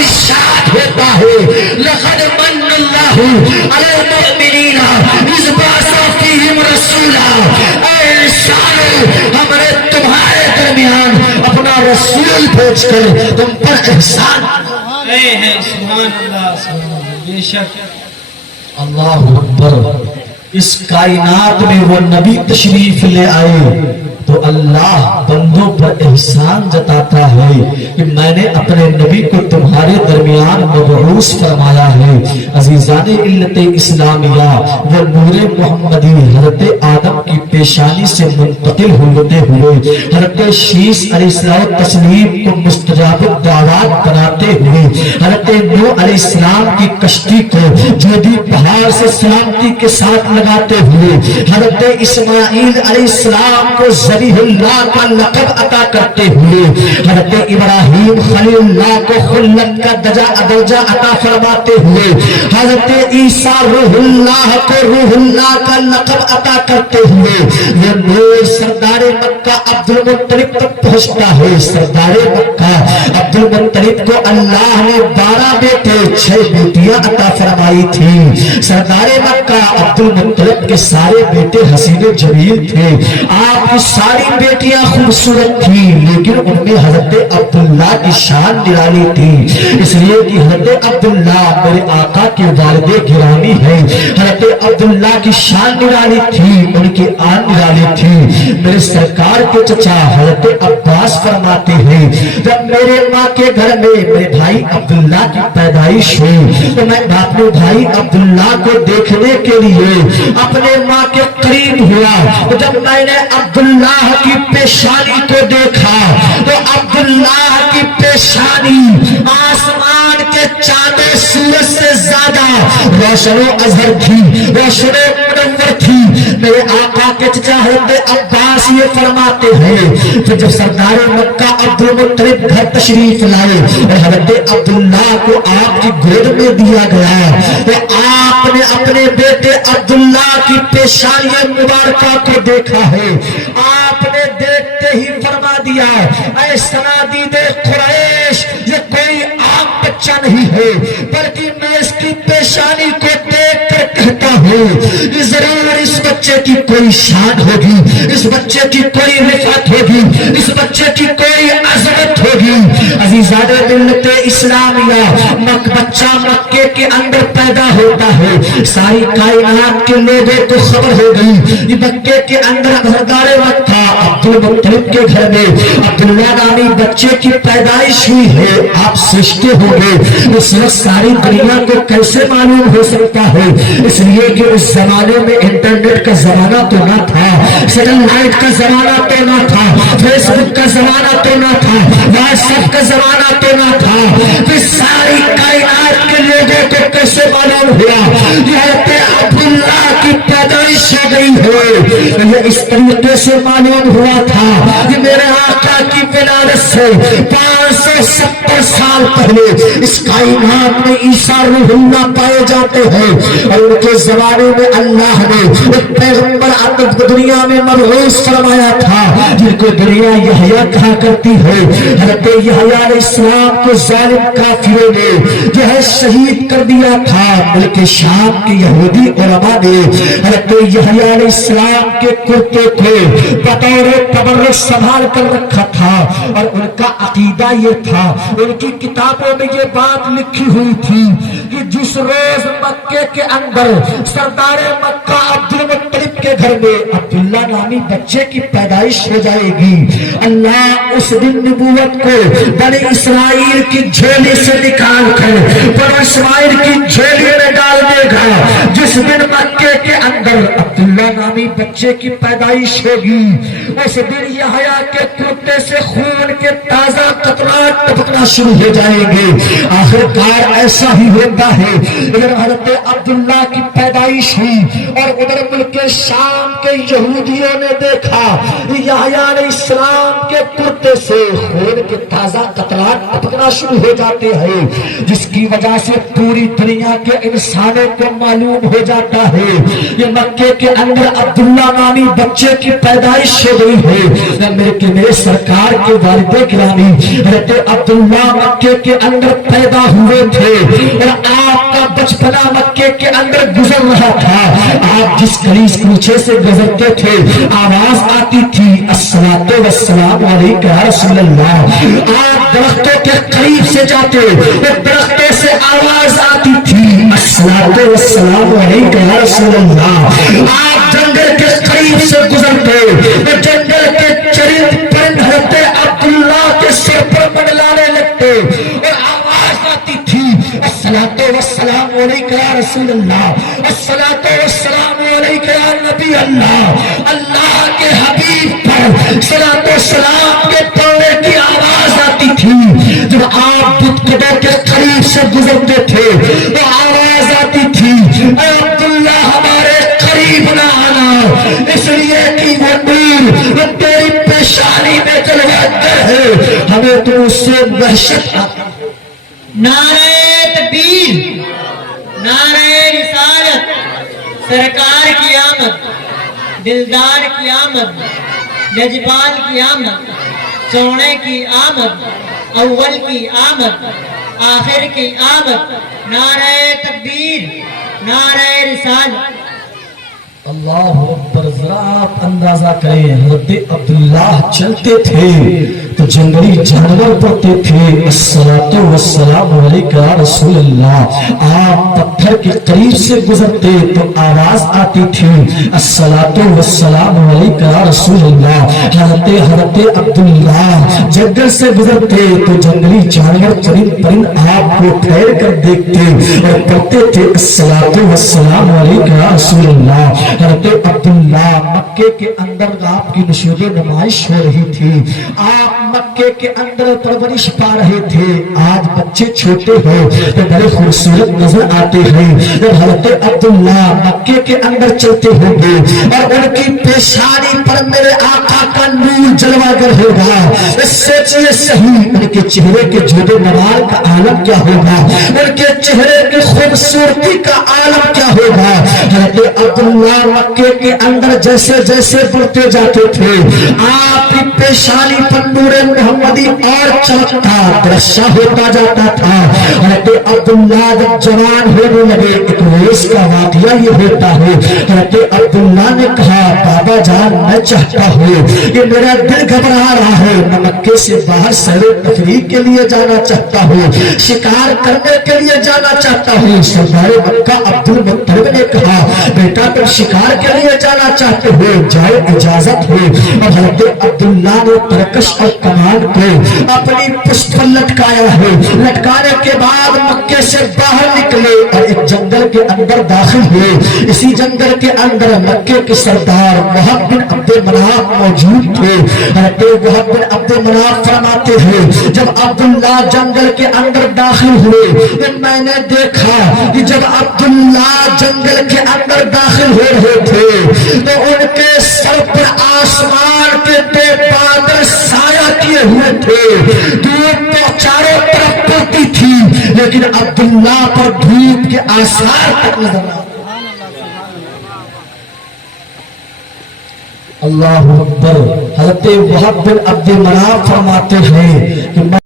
ارشاد ہوتا ہے لقد من اللہ علی المؤمنین اذ بعث فیہم رسولا، اے انسانو ہم نے تمہارے درمیان اپنا رسول بھیج کر تم پر احسان ہے۔ سبحان اللہ، سبحان اللہ، بے شک اللہ اکبر۔ اس کائنات میں وہ نبی تشریف لے آئے تو اللہ بندوں پر احسان جتاتا ہے کہ میں نے اپنے نبی کو تمہارے درمیان مبعوث فرمایا ہے۔ عزیزان علت اسلامیہ، وہ نور محمدی حضرت آدم کی پیشانی سے منتقل ہوتے ہوئے حضرت شیش علیہ السلام تسلیم کو مستجاب الدعوات بناتے ہوئے حضرت نوح علیہ السلام کی کشتی کو جودی پہاڑ سے سلامتی کے ساتھ لگاتے ہوئے حضرت اسماعیل علیہ السلام کو ذبیح اللہ کا لقب عطا کرتے ہوئے حضرت ابراہیم خلیل اللہ کو خلت کا درجہ عطا فرماتے ہوئے حضرت عیسیٰ روح اللہ کو روح اللہ کا لقب عطا کرتے ہوئے وہ نور سردار مکہ عبد المطلب تک پہنچتا ہے۔ سردار مکہ عبد المطلب کو اللہ نے 12 بیٹے 6 بیٹیاں عطا فرمائی تھی۔ سردار مکہ عبد المطلب کے سارے بیٹے حسین و جمیل تھے، آپ کی ساری بیٹیاں خوبصورت تھی، لیکن ان میں حضرت عبداللہ کی شان نرالی تھی، اس لیے کہ حضرت عبداللہ میرے آقا کی والد گرامی ہے۔ حضرت عبداللہ کی شان نرالی تھی، ان کی آن نرالی تھی۔ میرے سرکار کے چچا حضرت عباس فرماتے ہیں جب میرے ماں کے گھر میں میرے بھائی عبداللہ کی پیدائش ہوئی تو میں اپنے بھائی عبداللہ کو دیکھنے کے لیے اپنے ماں کے قریب ہوا۔ جب میں نے عبداللہ کی پیشانی کو دیکھا تو عبداللہ کی پیشانی آسمان کے چاند و سورج سے زیادہ روشن و ازہر تھی، روشن و منور تھی۔ میرے آقا کے چچا حضرت عباس یہ فرماتے ہیں کہ جب سردار مکہ عبد المطلب گھر تشریف لائے اور حضرت عبداللہ کو آپ کی گود میں دیا گیا تو آپ نے اپنے بیٹے عبداللہ کی پیشانی مبارکہ کو دیکھا ہے۔ آپ نے دیکھتے ہی فرما دیا اے صنادید قریش، یہ کوئی عام بچہ نہیں ہے بلکہ میں اس کی پیشانی کو دیکھ کر کہتا ہوں ضرور اس بچے کی کوئی شان ہوگی، اس بچے کی کوئی رفعت ہوگی، اس بچے کی کوئی عظمت ہوگی۔ عزیزان ملت اسلامیہ، بچہ مکے کے اندر پیدا ہوتا ہے، ساری کائنات کے لوگوں کو خبر ہو گئی یہ مکے کے اندر سردار وقت تھا عبد المطلب کے گھر میں عبداللہ نامی بچے کی پیدائش ہوئی ہے۔ آپ سوچتے ہوں گے اس وقت ساری دنیا کو کیسے معلوم ہو سکتا ہے؟ اس لیے کہ اس زمانے میں انٹرنیٹ کا زمانہ تو نہ تھا، سیٹلائٹ کا زمانہ تو نہ تھا، فیس بک کا زمانہ تو نہ تھا، واٹس ایپ کا زمانہ تو نہ تھا، پھر ساری کائنات کے لوگوں کو کیسے معلوم ہوا کہ حضرت عبداللہ کی پیدائش ہو گئی ہے؟ یہ اس طریقے سے معلوم ہوا تھا کہ میرے آقا کی ولادت سے 570 سال پہلے اس کائنات میں عیسیٰ روح اللہ پائے جاتے ہیں اور ان کے زمانے میں اللہ نے ایک پیغمبر دنیا میں مبعوث فرمایا تھا جن کو دنیا یحییٰ کہا کرتی ہے۔ حضرت یحییٰ علیہ السلام کو ظالم کافروں نے جو ہے شہید کر دیا تھا۔ ملک شام کے یہودی علماء نے حضرت یحییٰ علیہ السلام کے کرتے کو بطور تبرک سنبھال کر رکھا تھا اور ان کا عقیدہ یہ تھا، ان کی کتابوں میں یہ بات لکھی ہوئی تھی کہ جس روز مکے کے اندر سردار مکہ عبد المطلب کے گھر میں عبداللہ نامی بچے کی پیدائش ہو جائے گی، اللہ اس دن نبوت کو بنی اسرائیل کی جھولی سے نکال کر بنی اسرائیل کی جھولی میں ڈال دے گا۔ جس دن مکے کے اندر عبداللہ نامی بچے کی پیدائش ہوگی اس دن یحییٰ کے کرتے سے خون کے تازہ قطرات ٹپکنا شروع ہو جائیں گے۔ آخر کار ایسا ہی ہوتا ہوتا ہے. ادھر حضرت عبداللہ کی پیدائش ہوئی اور ادھر ملک شام کے یہودیوں نے دیکھا یحییٰ علیہ السلام کے کرتے سے خون کے تازہ قطرات ٹپکنا شروع ہو جاتے ہیں، جس کی وجہ سے پوری دنیا کے انسانوں کو معلوم ہو جاتا ہے یہ مکے کے اندر عبداللہ نامی بچے کی پیدائش ہو گئی ہے. میرے سرکار کے والد گرامی حضرت عبداللہ مکے کے اندر پیدا ہوئے تھے اور آپ کا بچپنا مکے کے اندر گزر رہا تھا. آپ جس کلیس کوچے سے گزرتے تھے آواز آتی تھی الصلاۃ والسلام علیک یا رسول اللہ. آپ درختوں کے قریب سے جاتے درختوں سے آواز آتی تھی الصلاۃ والسلام علیک یا رسول اللہ. آپ جنگل کے قریب سے گزرتے جنگل کے چرند پرند حضرت عبداللہ کے سر پر منڈلانے لگتے اور آواز آتی تھی الصلاۃ والسلام علیک یا رسول اللہ، الصلاۃ والسلام علیک یا نبی اللہ. اللہ کے حبیب پر صلاۃ و سلام کے پڑھنے کی آواز آتی تھی. جب آپ بت قدر کے قریب سے گزرتے تھے تو آواز آتی تھی اے عبداللہ ہمارے قریب نہ آنا، اس لیے کہ وہ نور تیری پیشانی میں جلوہ ہے، ہمیں تو اس سے وحشت آتی. نعرہ تکبیر، نعرہ رسالت، سرکار کی آمد، دلدار کی آمد، ججبال کی آمد، چوڑے کی آمد، اول کی آمد، آخر کی آمد. نعرہ تکبیر، نعرہ رسالت. اللہ اکبر. ذرا آپ اندازہ کریں حضرت عبداللہ چلتے تھے تو جنگلی جانور پڑھتے تھے الصلاۃ والسلام علیک یا رسول اللہ. آپ پتھر کے قریب سے گزرتے تو آواز آتی تھی الصلاۃ والسلام علیک یا رسول اللہ. حضرت عبداللہ جنگل سے گزرتے تو جنگلی جانور چرند پرند آپ کو ٹھہر کر دیکھتے اور پڑھتے تھے الصلاۃ والسلام علیک یا رسول اللہ. حضرت عبداللہ مکے کے اندر آپ کی نشود نمائش ہو رہی تھی. آپ مکے کے اندر پرورش پا رہے تھے. آج بچے چھوٹے ہو تو بڑے خوبصورت نظر آتے ہیں. جب حضرت عبداللہ مکے کے اندر چلتے ہوں گے اور ان کی پیشانی پر میرے آقا کا نور جلوہ گر ہوگا، سوچئے صحیح ان کے چہرے کے جود نوار کا عالم کیا ہوگا، ان کے چہرے کی خوبصورتی کا عالم کیا ہوگا. حضرت عبداللہ مکے کے اندر جیسے جیسے بڑھتے جاتے تھے آپ کی پیشانی پر نور محمدی اور چمکتا درشا ہوتا جاتا تھا. حضرت عبداللہ جب جوان ہونے لگے ایک روز کا واقعہ یہ ہوتا ہے. حضرت عبداللہ نے کہا بابا جان میں چاہتا ہوں کہ میرا دل گھبرا رہا ہے، میں مکے سے باہر سیر و تفریح کے لیے جانا چاہتا ہوں، شکار کرنے کے لیے جانا چاہتا ہوں. سردار مکہ عبد المطلب نے کہا بیٹا تم شکار کے لیے جانا چاہتے ہو، جائے اجازت ہو. اور حضرت عبداللہ نے ترکش اور کمان کو اپنی پشت پر لٹکایا ہے. لٹکانے کے بعد مکے سے باہر نکلے اور ایک جنگل کے اندر داخل ہوئے. اسی جنگل کے اندر مکے کے سردار وہب بن عبد مناف موجود تھے. حضرت وہب بن عبد مناف فرماتے ہیں جب عبداللہ جنگل کے اندر داخل ہوئے میں نے دیکھا کہ جب عبداللہ جنگل کے اندر داخل ہو رہے تھے تو ان کے سر پر آسمان کے دو بادل سایہ کیے ہوئے تھے. دھوپ تو چاروں طرف پڑتی تھی لیکن عبداللہ پر دھوپ کے آثار تک نظر آتے. اللہ اکبر. حضرت وہب بن عبد مناف فرماتے ہیں کہ